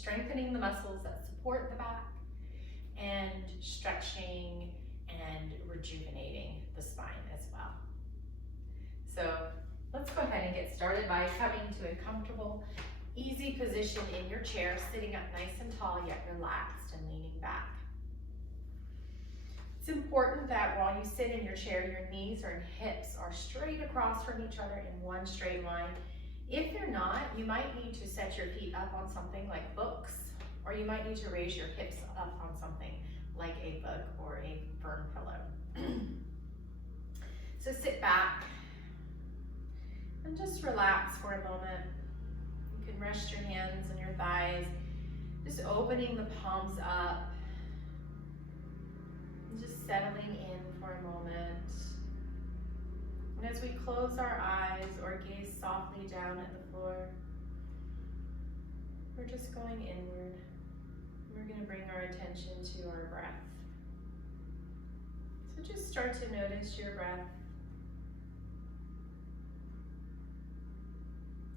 strengthening the muscles that support the back and stretching and rejuvenating the spine as well. So let's go ahead and get started by coming to a comfortable, easy position in your chair, sitting up nice and tall yet relaxed and leaning back. It's important that while you sit in your chair, your knees and hips are straight across from each other in one straight line. If they're not, you might need to set your feet up on something like books, or you might need to raise your hips up on something like a book or a firm pillow. So sit back and just relax for a moment. You can rest your hands on your thighs, just opening the palms up. Just settling in for a moment. And as we close our eyes or gaze softly down at the floor, we're just going inward. We're going to bring our attention to our breath. So just start to notice your breath.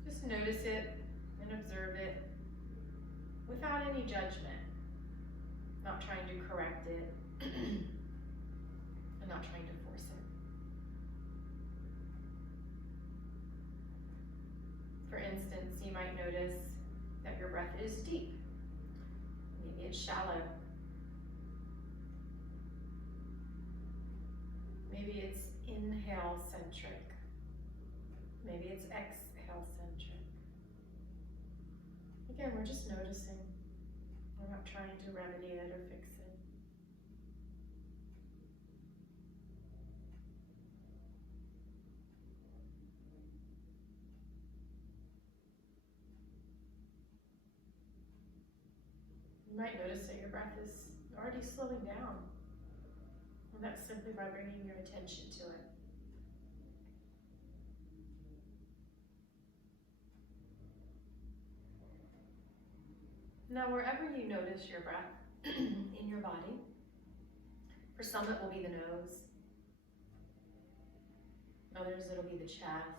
Just notice it and observe it without any judgment. Not trying to correct it. I'm not trying to force it. For instance, you might notice that your breath is deep. Maybe it's shallow. Maybe it's inhale-centric. Maybe it's exhale-centric. Again, we're just noticing. We're not trying to remedy it or fix it. You might notice that your breath is already slowing down, and that's simply by bringing your attention to it. Now, wherever you notice your breath in your body, for some it will be the nose, others it'll be the chest,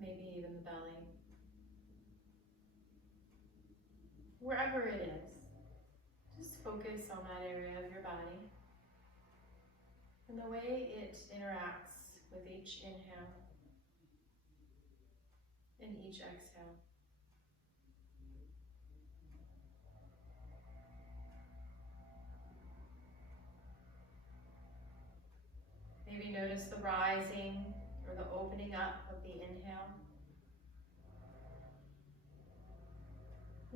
maybe even the belly. Wherever it is, just focus on that area of your body and the way it interacts with each inhale and each exhale. Maybe notice the rising or the opening up of the inhale.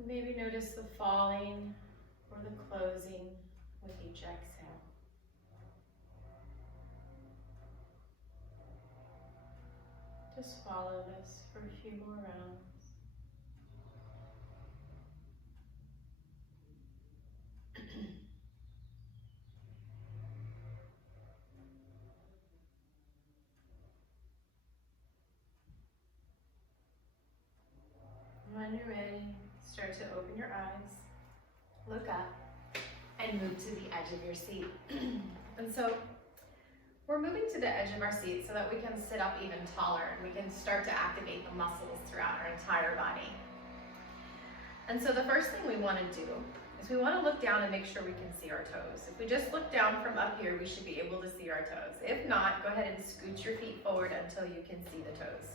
Maybe notice the falling or the closing with each exhale. Just follow this for a few more rounds. When you're ready, start to open your eyes, look up, and move to the edge of your seat. And so we're moving to the edge of our seat so that we can sit up even taller and we can start to activate the muscles throughout our entire body. And so the first thing we want to do is we want to look down and make sure we can see our toes. If we just look down from up here, we should be able to see our toes. If not, go ahead and scoot your feet forward until you can see the toes.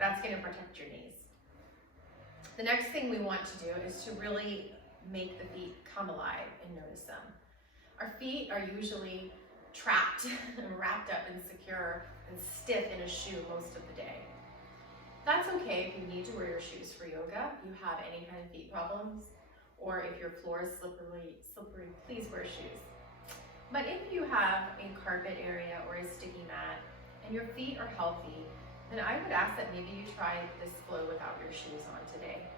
That's going to protect your knees. The next thing we want to do is to really make the feet come alive and notice them. Our feet are usually trapped and wrapped up and secure and stiff in a shoe most of the day. That's okay if you need to wear your shoes for yoga, if you have any kind of feet problems, or if your floor is slippery, please wear shoes. But if you have a carpet area or a sticky mat and your feet are healthy, then I would ask that maybe you try this flow without your shoes on today.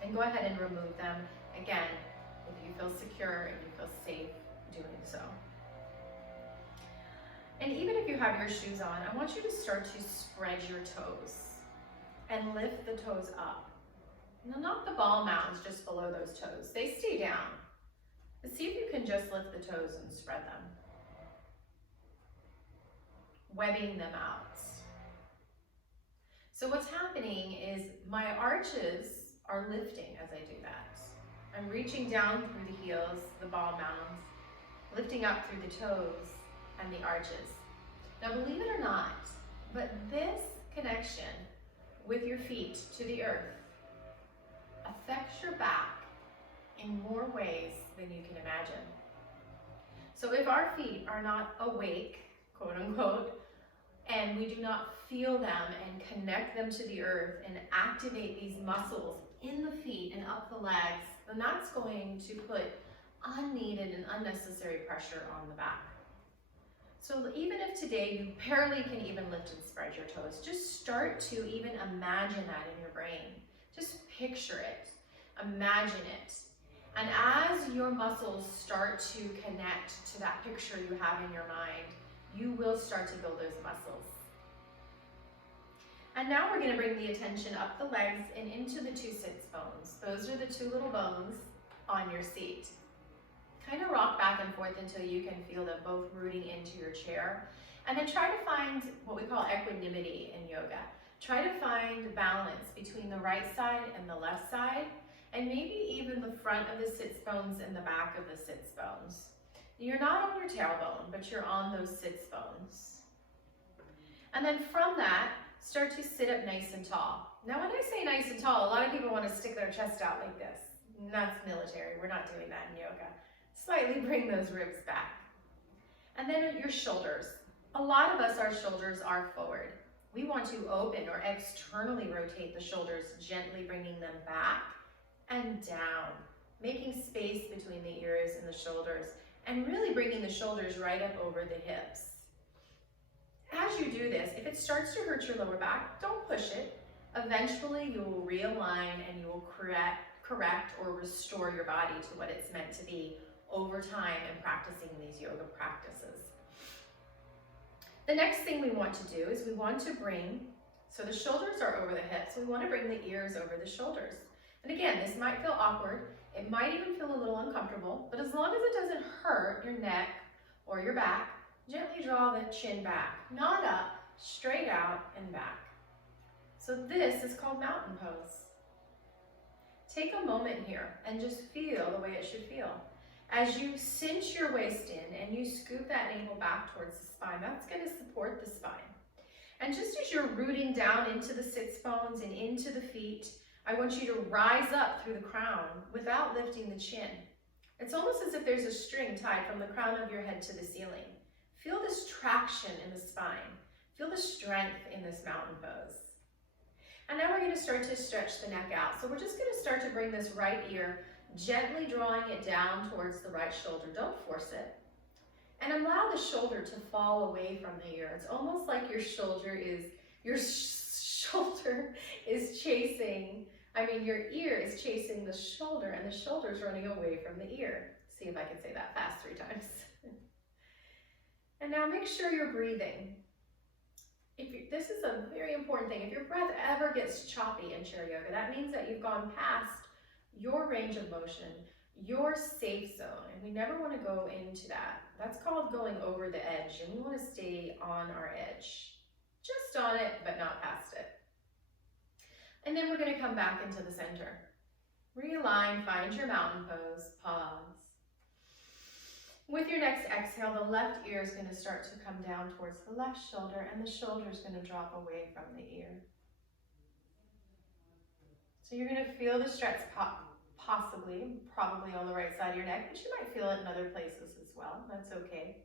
And go ahead and remove them, again, if you feel secure and you feel safe doing so. And even if you have your shoes on, I want you to start to spread your toes and lift the toes up. Now, not the ball mountains just below those toes. They stay down. But see if you can just lift the toes and spread them. Webbing them out. So what's happening is my arches are lifting as I do that. I'm reaching down through the heels, the ball mounds, lifting up through the toes and the arches. Now believe it or not, but this connection with your feet to the earth affects your back in more ways than you can imagine. So if our feet are not awake, quote unquote, and we do not feel them and connect them to the earth and activate these muscles in the feet and up the legs, then that's going to put unneeded and unnecessary pressure on the back. So even if today you barely can even lift and spread your toes, just start to even imagine that in your brain. Just picture it, imagine it. And as your muscles start to connect to that picture you have in your mind, you will start to build those muscles. And now we're going to bring the attention up the legs and into the two sits bones. Those are the two little bones on your seat. Kind of rock back and forth until you can feel them both rooting into your chair. And then try to find what we call equanimity in yoga. Try to find balance between the right side and the left side, and maybe even the front of the sits bones and the back of the sits bones. You're not on your tailbone, but you're on those sits bones. And then from that, start to sit up nice and tall. Now when I say nice and tall, a lot of people want to stick their chest out like this. That's military, we're not doing that in yoga. Slightly bring those ribs back. And then your shoulders. A lot of us, our shoulders are forward. We want to open or externally rotate the shoulders, gently bringing them back and down, making space between the ears and the shoulders, and really bringing the shoulders right up over the hips. As you do this, if it starts to hurt your lower back, don't push it. Eventually you will realign and you will correct or restore your body to what it's meant to be over time and practicing these yoga practices. The next thing we want to do is we want to bring, so the shoulders are over the hips, we want to bring the ears over the shoulders. And again, this might feel awkward, it might even feel a little uncomfortable, but as long as it doesn't hurt your neck or your back, gently draw the chin back, not up, straight out and back. So this is called mountain pose. Take a moment here and just feel the way it should feel. As you cinch your waist in and you scoop that navel back towards the spine, that's going to support the spine. And just as you're rooting down into the sits bones and into the feet, I want you to rise up through the crown without lifting the chin. It's almost as if there's a string tied from the crown of your head to the ceiling. Feel this traction in the spine. Feel the strength in this mountain pose. And now we're going to start to stretch the neck out. So we're just going to start to bring this right ear, gently drawing it down towards the right shoulder. Don't force it. And allow the shoulder to fall away from the ear. It's almost like your shoulder is chasing, your ear is chasing the shoulder and the shoulder is running away from the ear. See if I can say that fast 3 times. And now make sure you're breathing. This is a very important thing. If your breath ever gets choppy in chair yoga, that means that you've gone past your range of motion, your safe zone, and we never want to go into that. That's called going over the edge, and we want to stay on our edge. Just on it, but not past it. And then we're going to come back into the center. Realign, find your mountain pose, pause. With your next exhale, the left ear is going to start to come down towards the left shoulder, and the shoulder is going to drop away from the ear. So you're going to feel the stretch probably on the right side of your neck, but you might feel it in other places as well. That's okay.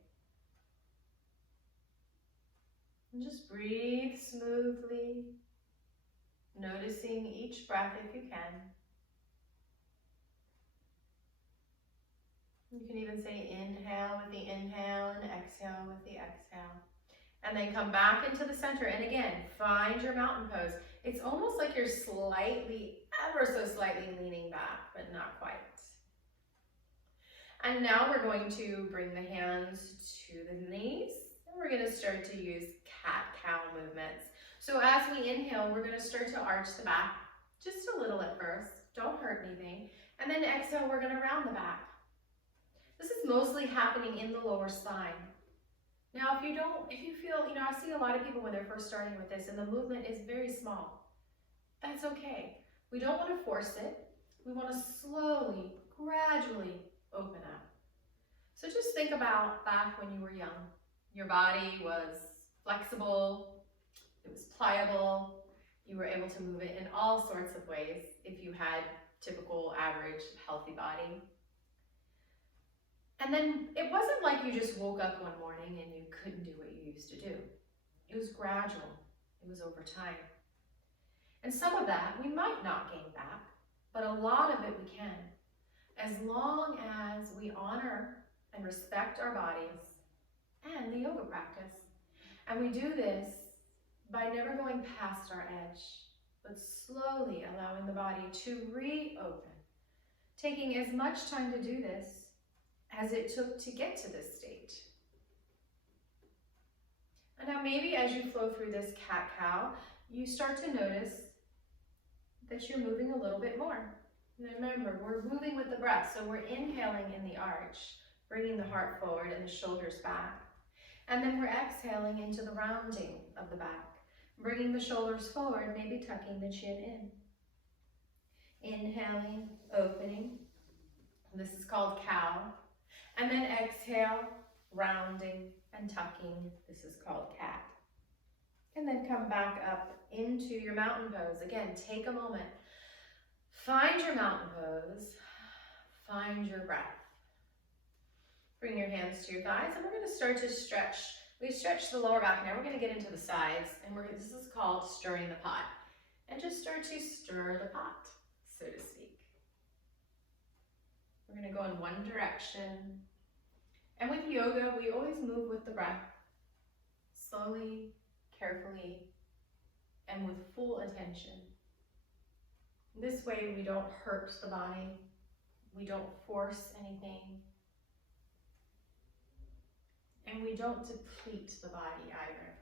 And just breathe smoothly, noticing each breath if you can. You can even say inhale with the inhale and exhale with the exhale. And then come back into the center. And again, find your mountain pose. It's almost like you're ever so slightly leaning back, but not quite. And now we're going to bring the hands to the knees. And we're going to start to use cat-cow movements. So as we inhale, we're going to start to arch the back just a little at first. Don't hurt anything. And then exhale, we're going to round the back. This is mostly happening in the lower spine. Now, if you feel, I see a lot of people when they're first starting with this and the movement is very small. That's okay. We don't want to force it. We want to slowly, gradually open up. So just think about back when you were young. Your body was flexible, it was pliable, you were able to move it in all sorts of ways if you had typical, average, healthy body. And then it wasn't like you just woke up one morning and you couldn't do what you used to do. It was gradual. It was over time. And some of that we might not gain back, but a lot of it we can, as long as we honor and respect our bodies and the yoga practice. And we do this by never going past our edge, but slowly allowing the body to reopen, taking as much time to do this as it took to get to this state. And now maybe as you flow through this cat-cow, you start to notice that you're moving a little bit more. And remember, we're moving with the breath, so we're inhaling in the arch, bringing the heart forward and the shoulders back. And then we're exhaling into the rounding of the back, bringing the shoulders forward, maybe tucking the chin in. Inhaling, opening. This is called cow. And then exhale, rounding and tucking. This is called cat. And then come back up into your mountain pose. Again, take a moment. Find your mountain pose. Find your breath. Bring your hands to your thighs, and we're going to start to stretch. We stretch the lower back. Now we're going to get into the sides, and this is called stirring the pot. And just start to stir the pot, so to speak. We're going to go in one direction. And with yoga, we always move with the breath, slowly, carefully, and with full attention. This way we don't hurt the body, we don't force anything, and we don't deplete the body either.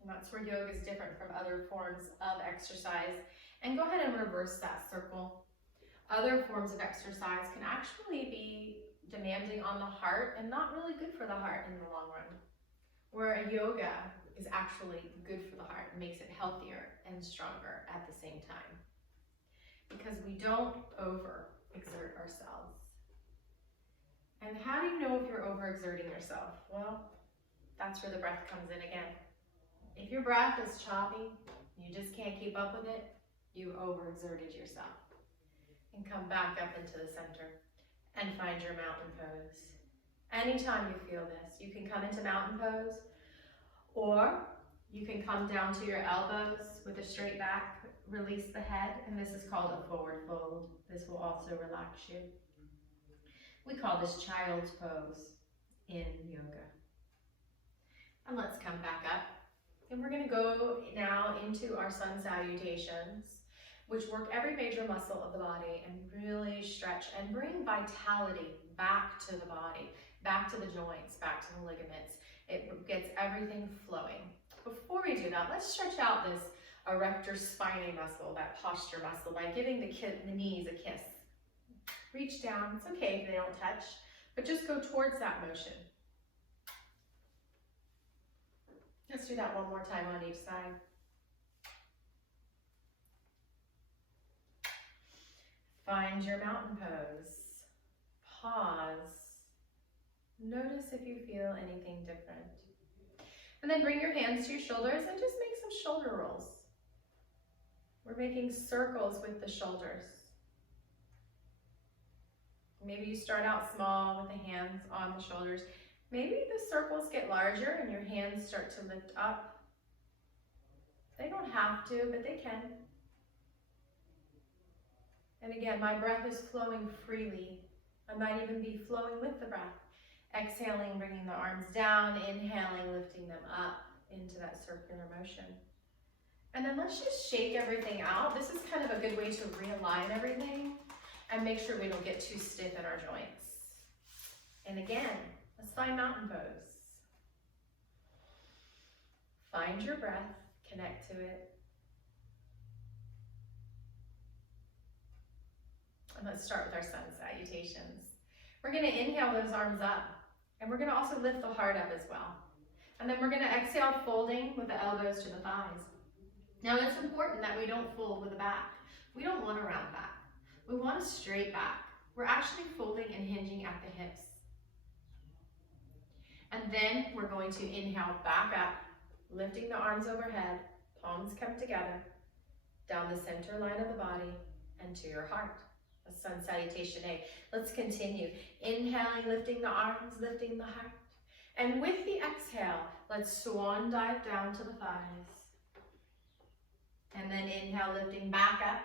And that's where yoga is different from other forms of exercise. And go ahead and reverse that circle. Other forms of exercise can actually be demanding on the heart and not really good for the heart in the long run. Where a yoga is actually good for the heart and makes it healthier and stronger at the same time. Because we don't overexert ourselves. And how do you know if you're overexerting yourself? Well, that's where the breath comes in again. If your breath is choppy, you just can't keep up with it, you overexerted yourself. And come back up into the center and find your mountain pose. Anytime you feel this, you can come into mountain pose, or you can come down to your elbows with a straight back, release the head, and this is called a forward fold. This will also relax you. We call this child's pose in yoga. And let's come back up. And we're going to go now into our sun salutations, which work every major muscle of the body and really stretch and bring vitality back to the body, back to the joints, back to the ligaments. It gets everything flowing. Before we do that, let's stretch out this erector spinae muscle, that posture muscle, by giving the knees a kiss. Reach down. It's okay if they don't touch, but just go towards that motion. Let's do that one more time on each side. Find your mountain pose. Pause. Notice if you feel anything different. And then bring your hands to your shoulders and just make some shoulder rolls. We're making circles with the shoulders. Maybe you start out small with the hands on the shoulders. Maybe the circles get larger and your hands start to lift up. They don't have to, but they can. And again, my breath is flowing freely. I might even be flowing with the breath. Exhaling, bringing the arms down, inhaling, lifting them up into that circular motion. And then let's just shake everything out. This is kind of a good way to realign everything and make sure we don't get too stiff in our joints. And again, let's find mountain pose. Find your breath, connect to it. And let's start with our sun salutations. We're going to inhale those arms up, and we're going to also lift the heart up as well. And then we're gonna exhale, folding with the elbows to the thighs. Now it's important that we don't fold with the back. We don't want a round back. We want a straight back. We're actually folding and hinging at the hips. And then we're going to inhale, back up, lifting the arms overhead, palms come together, down the center line of the body and to your heart. A sun salutation A. Let's continue. Inhaling, lifting the arms, lifting the heart. And with the exhale, let's swan dive down to the thighs. And then inhale, lifting back up.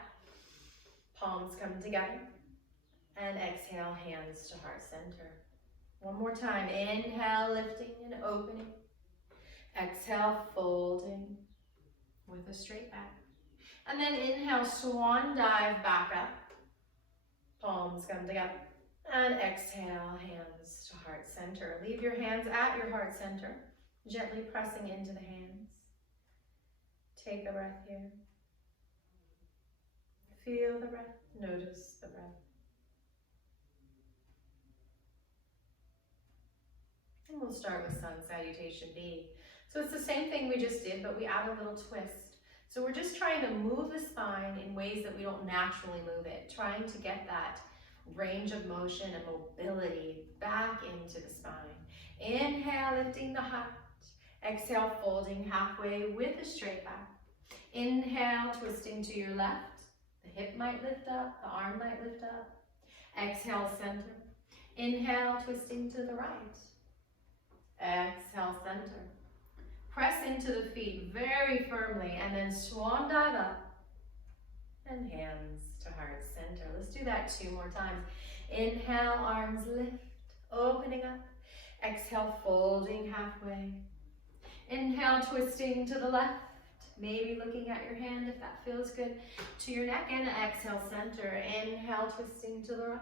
Palms come together. And exhale, hands to heart center. One more time. Inhale, lifting and opening. Exhale, folding with a straight back. And then inhale, swan dive back up. Palms come together. And exhale, hands to heart center. Leave your hands at your heart center, gently pressing into the hands. Take a breath here. Feel the breath, notice the breath. And we'll start with sun salutation B. So it's the same thing we just did, but we add a little twist. So we're just trying to move the spine in ways that we don't naturally move it, trying to get that range of motion and mobility back into the spine. Inhale, lifting the heart. Exhale, folding halfway with a straight back. Inhale, twisting to your left. The hip might lift up, the arm might lift up. Exhale, center. Inhale, twisting to the right. Exhale, center. Press into the feet very firmly and then swan dive up. And hands to heart center. Let's do that 2 more times. Inhale, arms lift, opening up. Exhale, folding halfway. Inhale, twisting to the left. Maybe looking at your hand if that feels good to your neck. And exhale, center. Inhale, twisting to the right.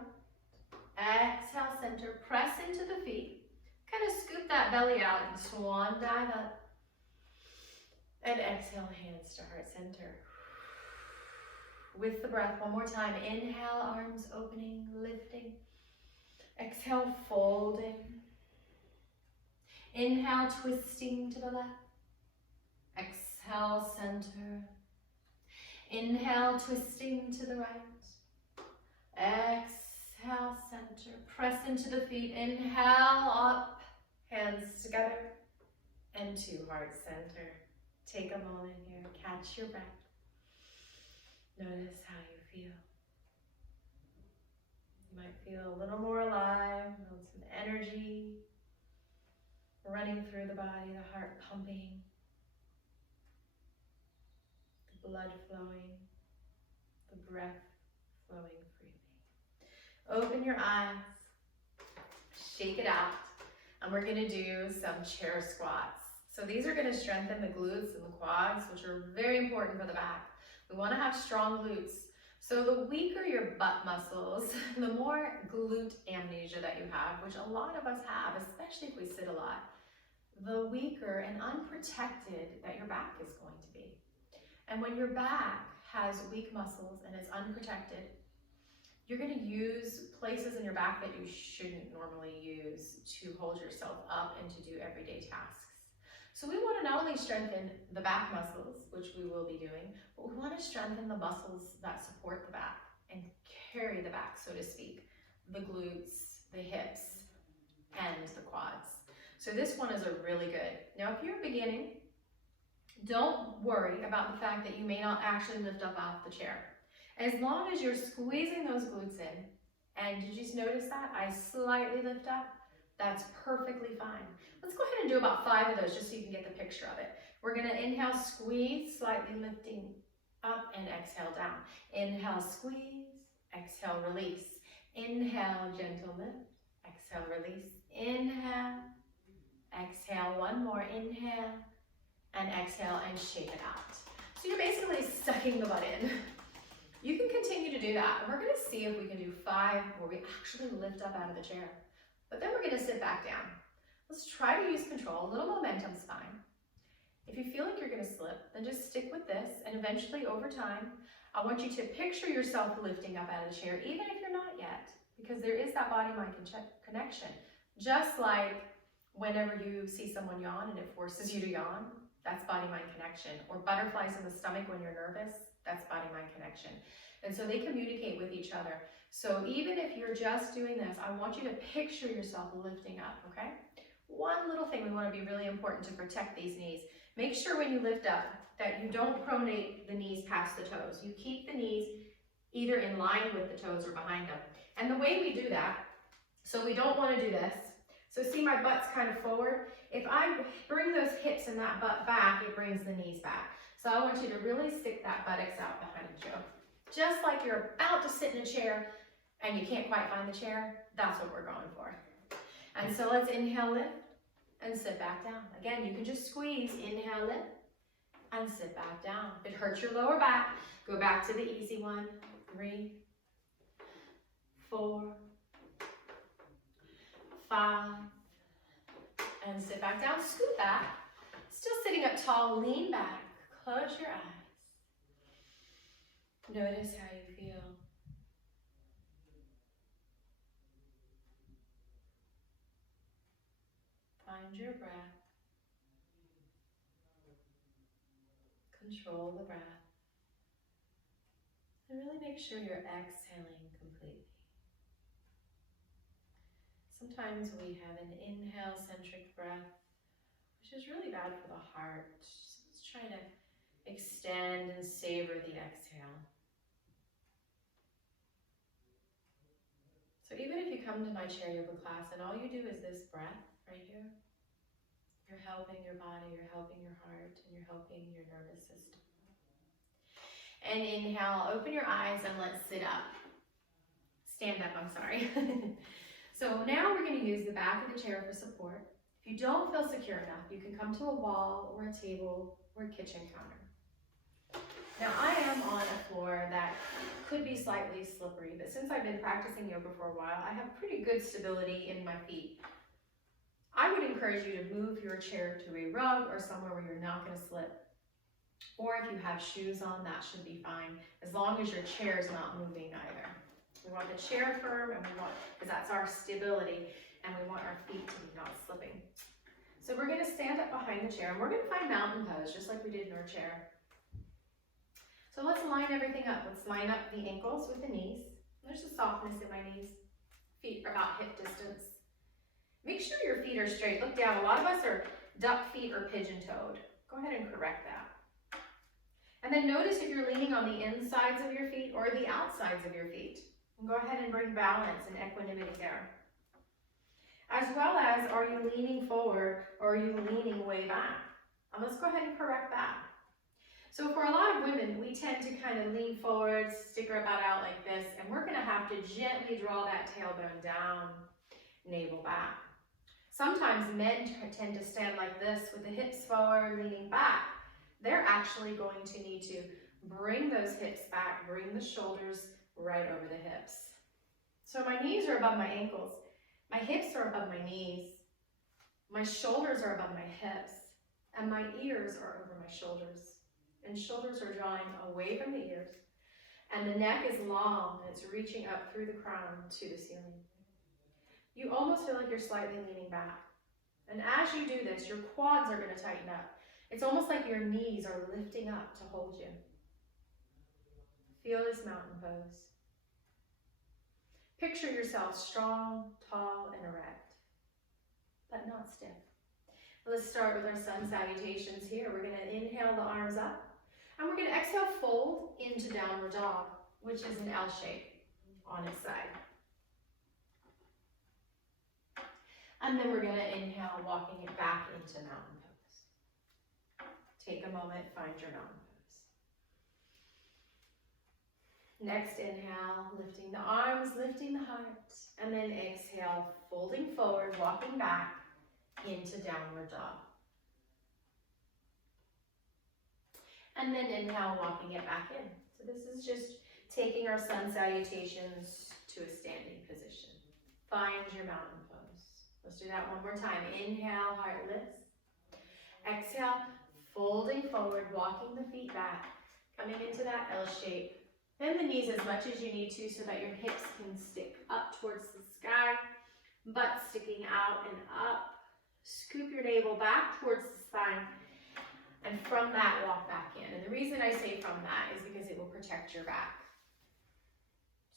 Exhale, center. Press into the feet. Kind of scoop that belly out and swan dive up. And exhale, hands to heart center. With the breath, one more time. Inhale, arms opening, lifting. Exhale, folding. Inhale, twisting to the left. Exhale, center. Inhale, twisting to the right. Exhale, center. Press into the feet. Inhale, up. Hands together. And to heart center. Take a moment here. Catch your breath. Notice how you feel. You might feel a little more alive, some energy running through the body, the heart pumping, the blood flowing, the breath flowing freely. Open your eyes, shake it out, and we're gonna do some chair squats. So these are gonna strengthen the glutes and the quads, which are very important for the back. We want to have strong glutes. So the weaker your butt muscles, the more glute amnesia that you have, which a lot of us have, especially if we sit a lot, the weaker and unprotected that your back is going to be. And when your back has weak muscles and is unprotected, you're going to use places in your back that you shouldn't normally use to hold yourself up and to do everyday tasks. So we want to not only strengthen the back muscles, which we will be doing, but we want to strengthen the muscles that support the back and carry the back, so to speak. The glutes, the hips, and the quads. So this one is a really good. Now, if you're beginning, don't worry about the fact that you may not actually lift up off the chair. As long as you're squeezing those glutes in, and did you just notice that? I slightly lift up. That's perfectly fine. Let's go ahead and do about 5 of those just so you can get the picture of it. We're gonna inhale, squeeze, slightly lifting up and exhale down. Inhale, squeeze, exhale, release. Inhale, gentle lift, exhale, release. Inhale, exhale, one more, inhale, and exhale, and shake it out. So you're basically sucking the butt in. You can continue to do that. And we're gonna see if we can do 5 where we actually lift up out of the chair. But then we're gonna sit back down. Let's try to use control, a little momentum's fine. If you feel like you're gonna slip, then just stick with this, and eventually over time, I want you to picture yourself lifting up out of the chair, even if you're not yet, because there is that body-mind connection. Just like Whenever you see someone yawn and it forces you to yawn, that's body-mind connection. Or butterflies in the stomach when you're nervous, that's body-mind connection. And so they communicate with each other. So even if you're just doing this, I want you to picture yourself lifting up, okay? One little thing we want to be really important to protect these knees. Make sure when you lift up that you don't pronate the knees past the toes. You keep the knees either in line with the toes or behind them. And the way we do that, so we don't want to do this. So see my butt's kind of forward. If I bring those hips and that butt back, it brings the knees back. So I want you to really stick that buttocks out behind you. Just like you're about to sit in a chair and you can't quite find the chair, that's what we're going for. And so let's inhale, lift, and sit back down. Again, you can just squeeze, inhale, lift, and sit back down. If it hurts your lower back, go back to the easy one. 3, 4, 5, and sit back down, scoot back. Still sitting up tall, lean back, close your eyes. Notice how you feel. Find your breath. Control the breath. And really make sure you're exhaling completely. Sometimes we have an inhale-centric breath, which is really bad for the heart. So let's try to extend and savor the exhale. So even if you come to my chair yoga class and all you do is this breath right here, you're helping your body, you're helping your heart, and you're helping your nervous system. And inhale, open your eyes and let's sit up. Stand up, I'm sorry. So now we're going to use the back of the chair for support. If you don't feel secure enough, you can come to a wall or a table or a kitchen counter. Now I am on a floor that could be slightly slippery, but since I've been practicing yoga for a while, I have pretty good stability in my feet. I would encourage you to move your chair to a rug or somewhere where you're not going to slip. Or if you have shoes on, that should be fine, as long as your chair is not moving either. We want the chair firm, and because that's our stability, and we want our feet to be not slipping. So we're going to stand up behind the chair, and we're going to find mountain pose, just like we did in our chair. So let's line everything up. Let's line up the ankles with the knees. There's a softness in my knees. Feet are about hip distance. Make sure your feet are straight. Look down. A lot of us are duck feet or pigeon-toed. Go ahead and correct that. And then notice if you're leaning on the insides of your feet or the outsides of your feet. And go ahead and bring balance and equanimity there. As well as, are you leaning forward or are you leaning way back? And let's go ahead and correct that. So for a lot of women, we tend to kind of lean forward, stick our butt out like this, and we're going to have to gently draw that tailbone down, navel back. Sometimes men tend to stand like this with the hips forward, leaning back. They're actually going to need to bring those hips back, bring the shoulders right over the hips. So my knees are above my ankles. My hips are above my knees. My shoulders are above my hips. And my ears are over my shoulders. And shoulders are drawing away from the ears. And the neck is long, and it's reaching up through the crown to the ceiling. You almost feel like you're slightly leaning back. And as you do this, your quads are going to tighten up. It's almost like your knees are lifting up to hold you. Feel this mountain pose. Picture yourself strong, tall, and erect, but not stiff. Let's start with our sun salutations here. We're going to inhale the arms up, and we're going to exhale, fold into downward dog, which is an L shape on its side. And then we're going to inhale, walking it back into mountain pose. Take a moment, find your mountain pose. Next inhale, lifting the arms, lifting the heart. And then exhale, folding forward, walking back into downward dog. And then inhale, walking it back in. So this is just taking our sun salutations to a standing position. Find your mountain pose. Let's do that one more time. Inhale, heart lifts. Exhale, folding forward, walking the feet back, coming into that L shape. Bend the knees as much as you need to so that your hips can stick up towards the sky, butt sticking out and up, Scoop your navel back towards the spine. And from that, walk back in. And the reason I say from that is because it will protect your back.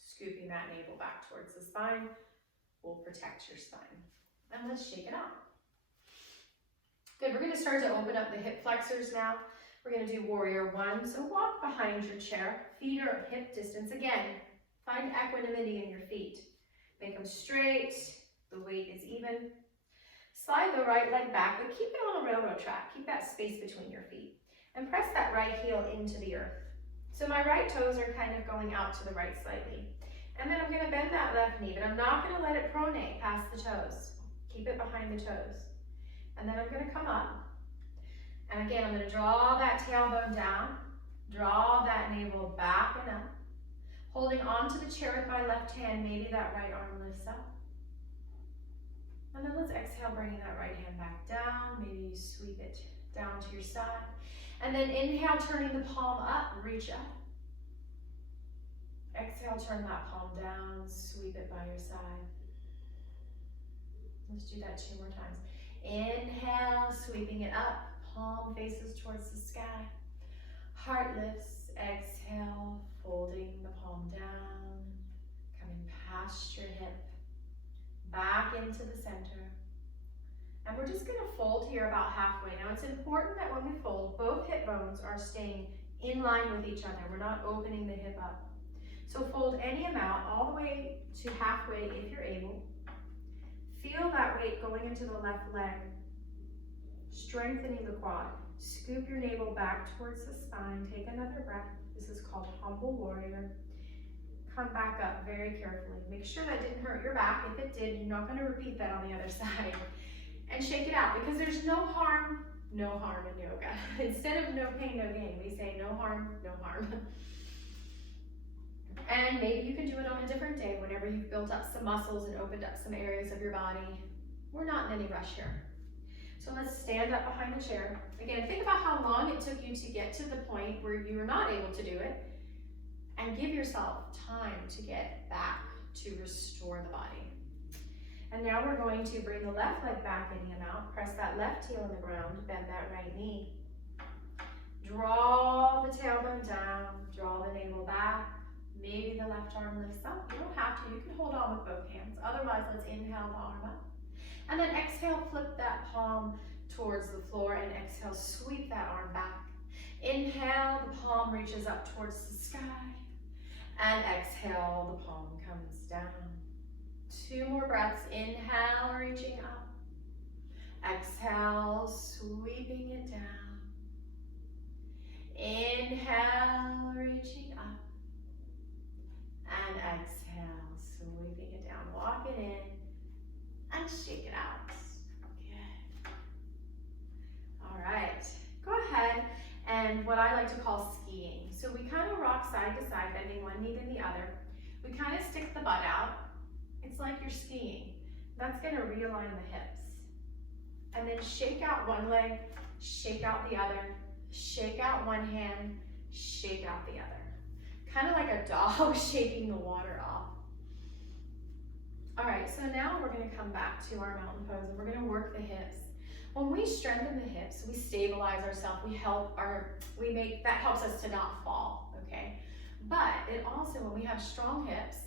Scooping that navel back towards the spine will protect your spine. And let's shake it out. Good, we're gonna start to open up the hip flexors now. We're gonna do warrior one. So walk behind your chair. Feet are hip distance. Again, find equanimity in your feet. Make them straight. The weight is even. Slide the right leg back, but keep it on a railroad track. Keep that space between your feet. And press that right heel into the earth. So my right toes are kind of going out to the right slightly. And then I'm gonna bend that left knee, but I'm not gonna let it pronate past the toes. Keep it behind the toes. And then I'm gonna come up. And again, I'm gonna draw that tailbone down, draw that navel back and up. Holding onto the chair with my left hand, maybe that right arm lifts up. And then let's exhale, bringing that right hand back down. Maybe you sweep it down to your side. And then inhale, turning the palm up, reach up. Exhale, turn that palm down, sweep it by your side. Let's do that 2 more times. Inhale, sweeping it up, palm faces towards the sky. Heart lifts, exhale, folding the palm down, coming past your hip, back into the center. And we're just gonna fold here about halfway. Now it's important that when we fold, both hip bones are staying in line with each other. We're not opening the hip up. So fold any amount all the way to halfway if you're able. Feel that weight going into the left leg, strengthening the quad. Scoop your navel back towards the spine. Take another breath. This is called humble warrior. Come back up very carefully. Make sure that didn't hurt your back. If it did, you're not going to repeat that on the other side. And shake it out, because there's no harm in yoga. Instead of no pain, no gain, we say no harm, no harm. And maybe you can do it on a different day whenever you've built up some muscles and opened up some areas of your body. We're not in any rush here. So let's stand up behind the chair. Again, think about how long it took you to get to the point where you were not able to do it, and give yourself time to get back to restore the body. And now we're going to bring the left leg back any amount, press that left heel on the ground, bend that right knee. Draw the tailbone down, draw the navel back. Maybe the left arm lifts up. You don't have to, you can hold on with both hands. Otherwise, let's inhale the arm up. And then exhale, flip that palm towards the floor, and exhale, sweep that arm back. Inhale, the palm reaches up towards the sky. And exhale, the palm comes down. 2 more breaths. Inhale, reaching up. Exhale, sweeping it down. Inhale, reaching up. And exhale, sweeping it down. Walk it in and shake it out. Good. All right. Go ahead and what I like to call skiing. So we kind of rock side to side, bending one knee to the other. We kind of stick the butt out. It's like you're skiing. That's going to realign the hips. And then shake out one leg, shake out the other, shake out one hand, shake out the other. Kind of like a dog shaking the water off. All right, so now we're going to come back to our mountain pose, and we're going to work the hips. When we strengthen the hips, we stabilize ourselves, that helps us to not fall, okay? But it also, when we have strong hips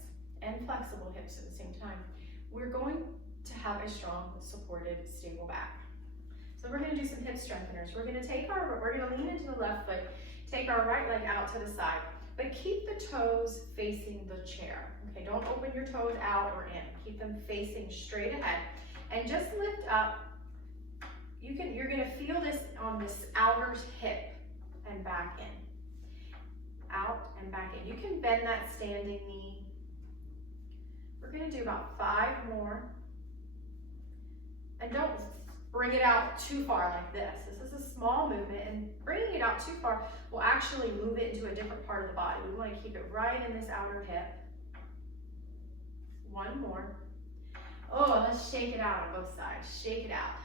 and flexible hips at the same time, we're going to have a strong, supported, stable back. So we're going to do some hip strengtheners. We're going to lean into the left foot, take our right leg out to the side, but keep the toes facing the chair. Okay, don't open your toes out or in. Keep them facing straight ahead, and just lift up. You're going to feel this on this outer hip and back in. Out and back in. You can bend that standing knee. We're going to do about 5 more. And don't bring it out too far like this. This is a small movement, and bringing it out too far will actually move it into a different part of the body. We want to keep it right in this outer hip. 1 more. Oh, let's shake it out on both sides. Shake it out.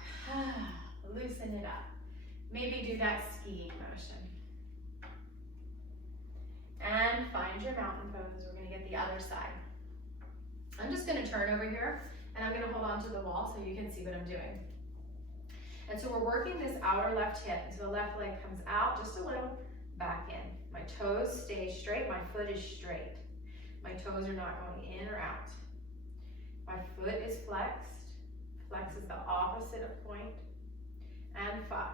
Loosen it up. Maybe do that skiing motion. And find your mountain pose. We're going to get the other side. I'm just going to turn over here, and I'm going to hold on to the wall so you can see what I'm doing. And so we're working this outer left hip. So the left leg comes out just a little, back in. My toes stay straight, my foot is straight. My toes are not going in or out. My foot is flexed. Flex is the opposite of point. And 5.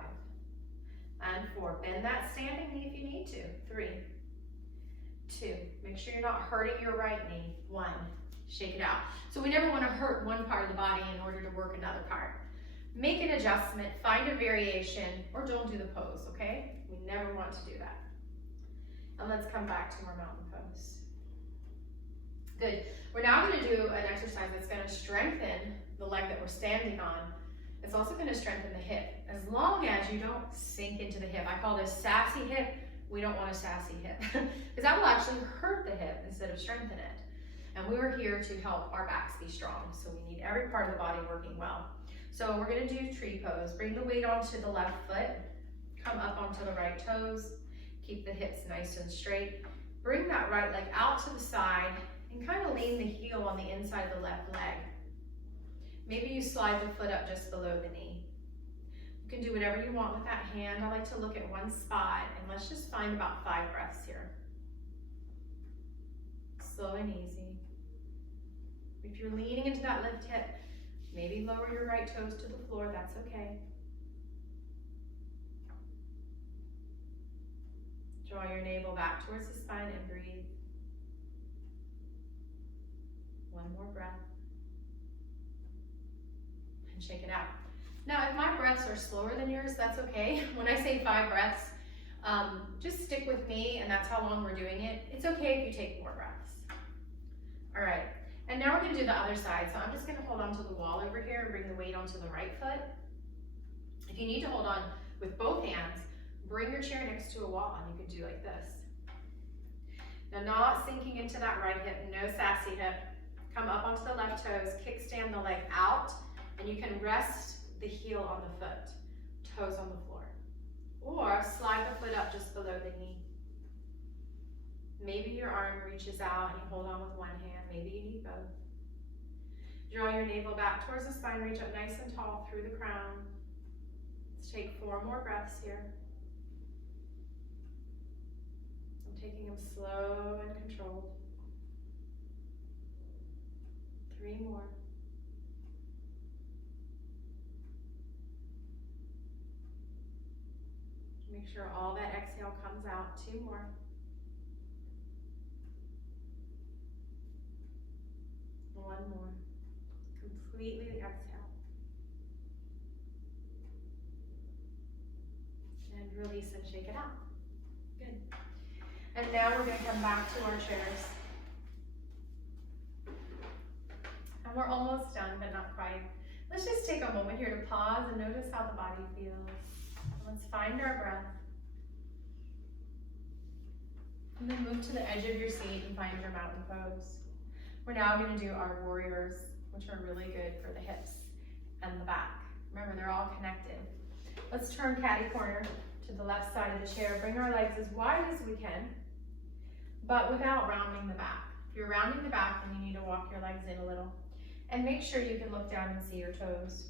And 4. Bend that standing knee if you need to. 3, 2. Make sure you're not hurting your right knee. 1. Shake it out. So we never want to hurt one part of the body in order to work another part. Make an adjustment, find a variation, or don't do the pose, okay? We never want to do that. And let's come back to our mountain pose. Good. We're now going to do an exercise that's going to strengthen the leg that we're standing on. It's also going to strengthen the hip, as long as you don't sink into the hip. I call this sassy hip. We don't want a sassy hip, because that will actually hurt the hip instead of strengthen it. And we were here to help our backs be strong, so we need every part of the body working well. So we're going to do tree pose. Bring the weight onto the left foot, come up onto the right toes, keep the hips nice and straight. Bring that right leg out to the side and kind of lean the heel on the inside of the left leg. Maybe you slide the foot up just below the knee. You can do whatever you want with that hand. I like to look at one spot, and let's just find about 5 breaths here. Slow and easy. If you're leaning into that left hip, maybe lower your right toes to the floor, that's okay. Draw your navel back towards the spine and breathe. 1 more breath. And shake it out. Now, if my breaths are slower than yours, that's okay. When I say 5 breaths, just stick with me, and that's how long we're doing it. It's okay if you take more breaths. All right, and now we're gonna do the other side. So I'm just gonna hold on to the wall over here and bring the weight onto the right foot. If you need to hold on with both hands, bring your chair next to a wall, and you can do like this. Now, not sinking into that right hip, no sassy hip. Come up onto the left toes, kickstand the leg out, and you can rest the heel on the foot, toes on the floor. Or slide the foot up just below the knee. Maybe your arm reaches out and you hold on with one hand. Maybe you need both. Draw your navel back towards the spine, reach up nice and tall through the crown. Let's take 4 more breaths here. I'm taking them slow and controlled. 3 more. Make sure all that exhale comes out. 2 more. 1 more. Completely exhale. And release and shake it out. Good. And now we're going to come back to our chairs. And we're almost done, but not quite. Let's just take a moment here to pause and notice how the body feels. Let's find our breath. And then move to the edge of your seat and find your mountain pose. We're now going to do our warriors, which are really good for the hips and the back. Remember, they're all connected. Let's turn catty corner to the left side of the chair. Bring our legs as wide as we can, but without rounding the back. If you're rounding the back, then you need to walk your legs in a little. And make sure you can look down and see your toes.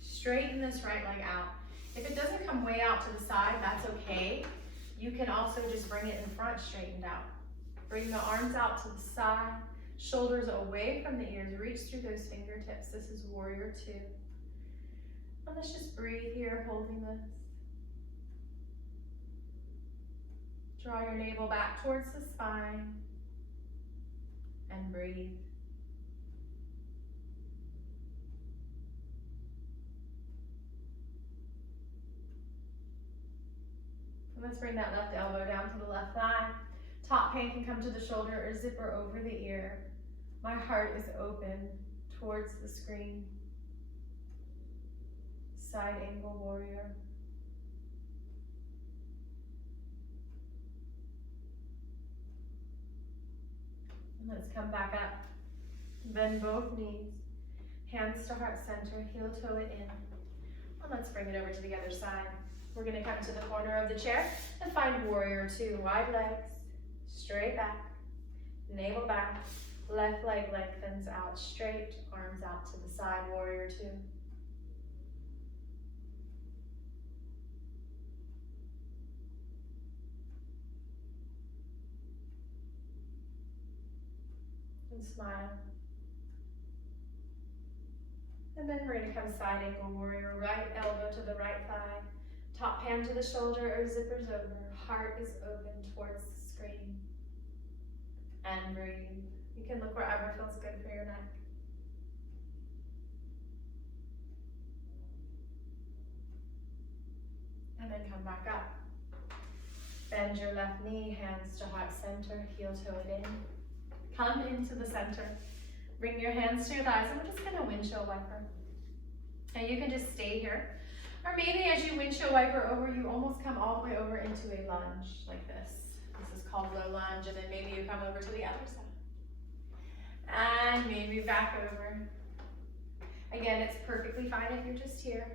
Straighten this right leg out. If it doesn't come way out to the side, that's okay. You can also just bring it in front, straightened out. Bring the arms out to the side, shoulders away from the ears, reach through those fingertips. This is warrior 2. And let's just breathe here, holding this. Draw your navel back towards the spine and breathe. And let's bring that left elbow down to the left thigh. Top hand can come to the shoulder or zipper over the ear. My heart is open towards the screen. Side angle warrior. And let's come back up. Bend both knees. Hands to heart center, heel toe it in. And let's bring it over to the other side. We're going to come to the corner of the chair and find warrior 2. Wide legs, straight back, navel back, left leg lengthens out straight, arms out to the side, warrior 2. and smile. And then we're going to come side angle warrior, right elbow to the right thigh, top hand to the shoulder or zippers over, heart is open towards the screen. And breathe. You can look wherever feels good for your neck. And then come back up. Bend your left knee, hands to heart center, heel toe it in. Come into the center. Bring your hands to your thighs, and we're just gonna windshield wiper. And you can just stay here. Or maybe as you windshield wiper over, you almost come all the way over into a lunge like this. This is called low lunge, and then maybe you come over to the other side. And maybe back over. Again, it's perfectly fine if you're just here.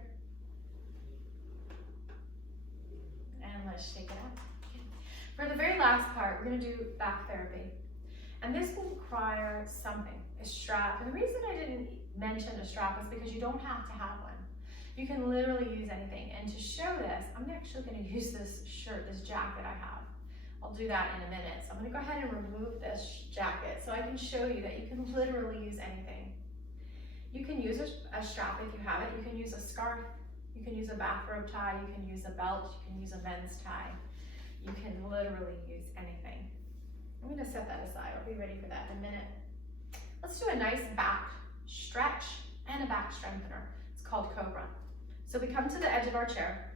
And let's shake it out. For the very last part, we're gonna do back therapy. And this will require something, a strap. And the reason I didn't mention a strap is because you don't have to have one. You can literally use anything. And to show this, I'm actually gonna use this shirt, this jacket I have. I'll do that in a minute. So I'm gonna go ahead and remove this jacket so I can show you that you can literally use anything. You can use a strap if you have it. You can use a scarf. You can use a bathrobe tie. You can use a belt. You can use a men's tie. You can literally use anything. I'm gonna set that aside. I'll be ready for that in a minute. Let's do a nice back stretch and a back strengthener. It's called Cobra. So we come to the edge of our chair.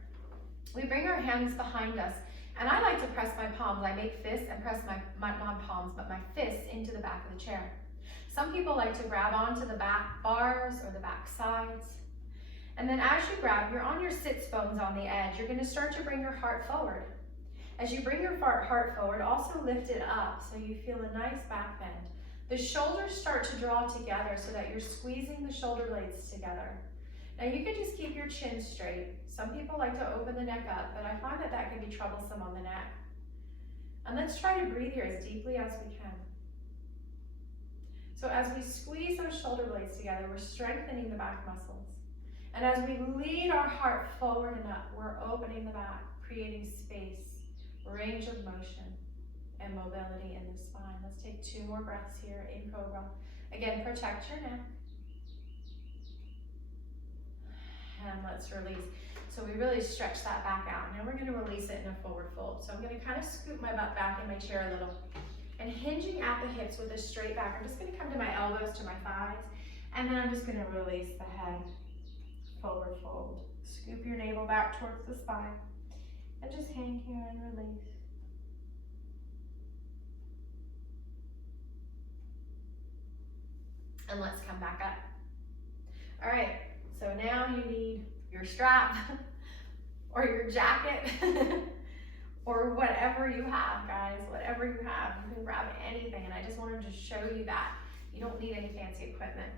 We bring our hands behind us. And I like to press my palms. I make fists and press not palms, but my fists into the back of the chair. Some people like to grab onto the back bars or the back sides. And then as you grab, you're on your sits bones on the edge. You're gonna start to bring your heart forward. As you bring your heart forward, also lift it up so you feel a nice back bend. The shoulders start to draw together so that you're squeezing the shoulder blades together. Now you can just keep your chin straight. Some people like to open the neck up, but I find that that can be troublesome on the neck. And let's try to breathe here as deeply as we can. So as we squeeze those shoulder blades together, we're strengthening the back muscles. And as we lead our heart forward and up, we're opening the back, creating space, range of motion, and mobility in the spine. Let's take 2 more breaths here in Cobra. Again, protect your neck. And let's release. So we really stretch that back out. Now we're going to release it in a forward fold. So I'm going to kind of scoop my butt back in my chair a little. And hinging at the hips with a straight back, I'm just going to come to my elbows to my thighs. And then I'm just going to release the head. Forward fold. Scoop your navel back towards the spine. And just hang here and release. And let's come back up. All right, so now you need your strap or your jacket or whatever you have, guys, whatever you have. You can grab anything, and I just wanted to show you that. You don't need any fancy equipment.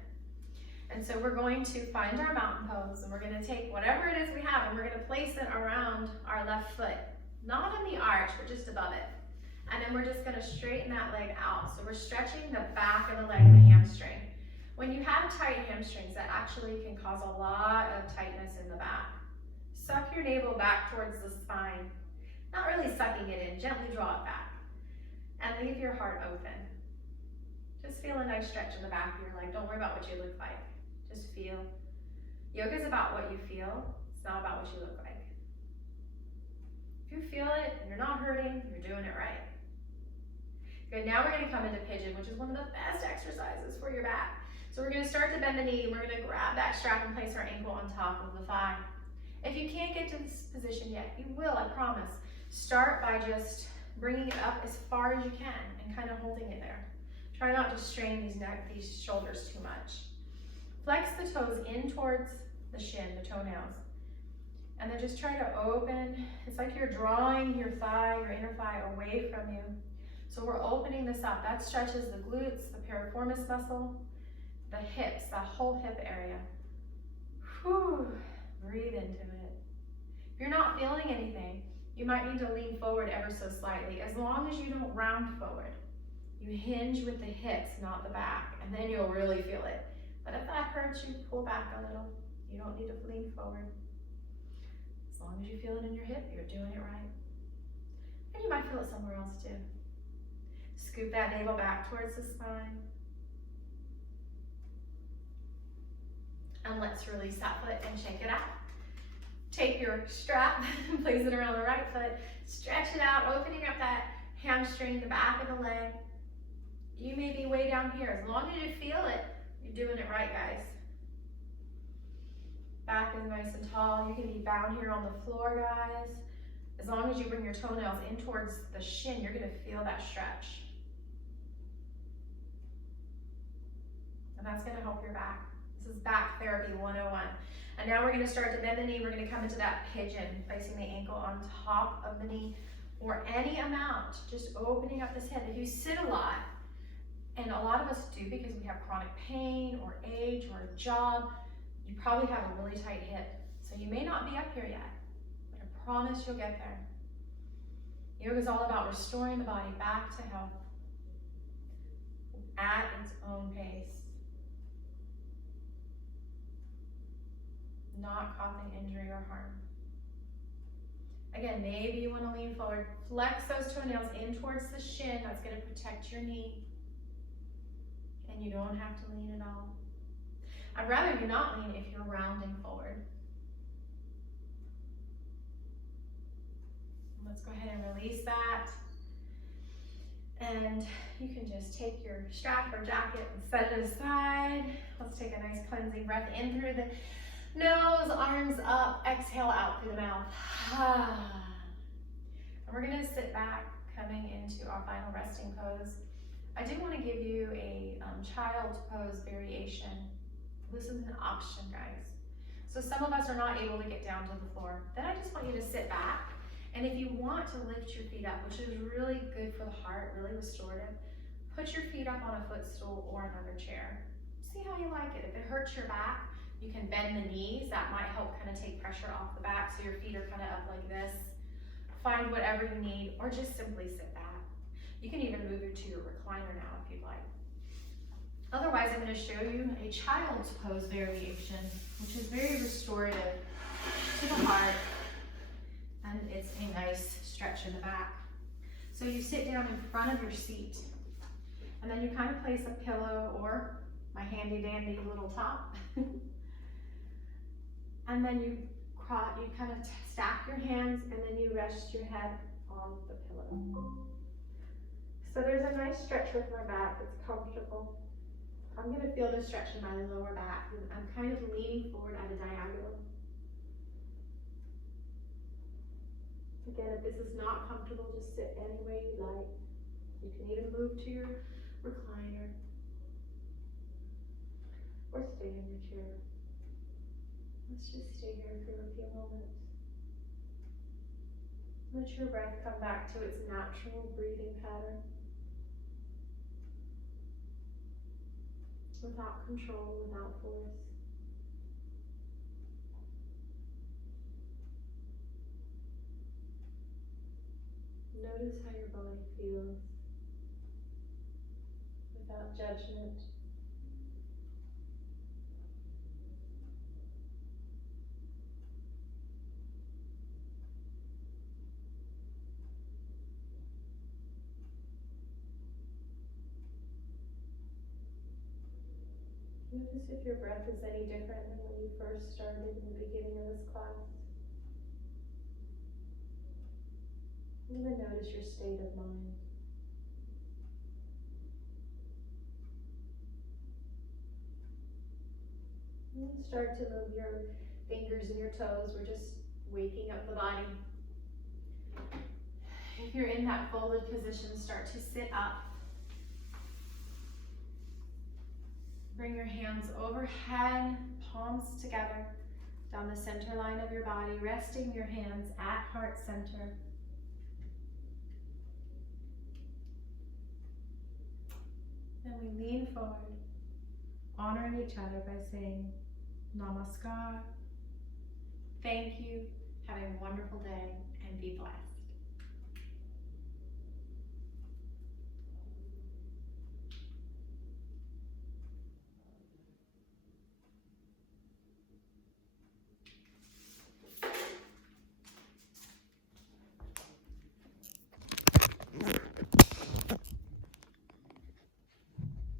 And so we're going to find our mountain pose, and we're going to take whatever it is we have, and we're going to place it around our left foot. Not in the arch, but just above it. And then we're just going to straighten that leg out. So we're stretching the back of the leg and the hamstring. When you have tight hamstrings, that actually can cause a lot of tightness in the back. Suck your navel back towards the spine. Not really sucking it in, gently draw it back. And leave your heart open. Just feel a nice stretch in the back of your leg. Don't worry about what you look like. Just feel. Yoga is about what you feel. It's not about what you look like. If you feel it, and you're not hurting, you're doing it right. Good, now we're gonna come into pigeon, which is one of the best exercises for your back. So we're gonna start to bend the knee, and we're gonna grab that strap and place our ankle on top of the thigh. If you can't get to this position yet, you will, I promise. Start by just bringing it up as far as you can and kind of holding it there. Try not to strain these shoulders too much. Flex the toes in towards the shin, the toenails. And then just try to open. It's like you're drawing your thigh, your inner thigh away from you. So we're opening this up. That stretches the glutes, the piriformis muscle, the hips, that whole hip area. Whew. Breathe into it. If you're not feeling anything, you might need to lean forward ever so slightly, as long as you don't round forward. You hinge with the hips, not the back, and then you'll really feel it. But if that hurts you, pull back a little. You don't need to lean forward. As long as you feel it in your hip, you're doing it right. And you might feel it somewhere else too. Scoop that navel back towards the spine. And let's release that foot and shake it out. Take your strap, place it around the right foot, stretch it out, opening up that hamstring, the back of the leg. You may be way down here. As long as you feel it, you're doing it right, guys. Back is nice and tall. You can be bound here on the floor, guys. As long as you bring your toenails in towards the shin, you're gonna feel that stretch. And that's gonna help your back. This is back therapy 101. And now we're gonna start to bend the knee. We're gonna come into that pigeon, placing the ankle on top of the knee, or any amount, just opening up this hip. If you sit a lot, and a lot of us do because we have chronic pain or age or a job, you probably have a really tight hip. So you may not be up here yet, but I promise you'll get there. Yoga is all about restoring the body back to health at its own pace. Not causing injury or harm. Again, maybe you want to lean forward, flex those toenails in towards the shin. That's going to protect your knee. And you don't have to lean at all. I'd rather you not lean if you're rounding forward. Let's go ahead and release that. And you can just take your strap or jacket and set it aside. Let's take a nice cleansing breath in through the nose, arms up, exhale out through the mouth. And we're gonna sit back, coming into our final resting pose. I do wanna give you a child's pose variation. This is an option, guys. So some of us are not able to get down to the floor. Then I just want you to sit back. And if you want to lift your feet up, which is really good for the heart, really restorative, put your feet up on a footstool or another chair. See how you like it. If it hurts your back, you can bend the knees. That might help kind of take pressure off the back so your feet are kind of up like this. Find whatever you need, or just simply sit back. You can even move it to your recliner now if you'd like. Otherwise, I'm going to show you a child's pose variation, which is very restorative to the heart, and it's a nice stretch in the back. So you sit down in front of your seat, and then you kind of place a pillow or my handy dandy little top. And then you kind of stack your hands, and then you rest your head on the pillow. So there's a nice stretch with my back. It's comfortable. I'm going to feel the stretch in my lower back, and I'm kind of leaning forward at a diagonal. Again, if this is not comfortable, just sit any way you like. You can even move to your recliner or stay in your chair. Let's just stay here for a few moments. Let your breath come back to its natural breathing pattern. Without control, without force. Notice how your body feels without judgment. Notice if your breath is any different than when you first started in the beginning of this class. Even notice your state of mind. And start to move your fingers and your toes. We're just waking up the body. If you're in that folded position, start to sit up. Bring your hands overhead, palms together, down the center line of your body, resting your hands at heart center. Then we lean forward, honoring each other by saying Namaskar. Thank you. Have a wonderful day and be blessed.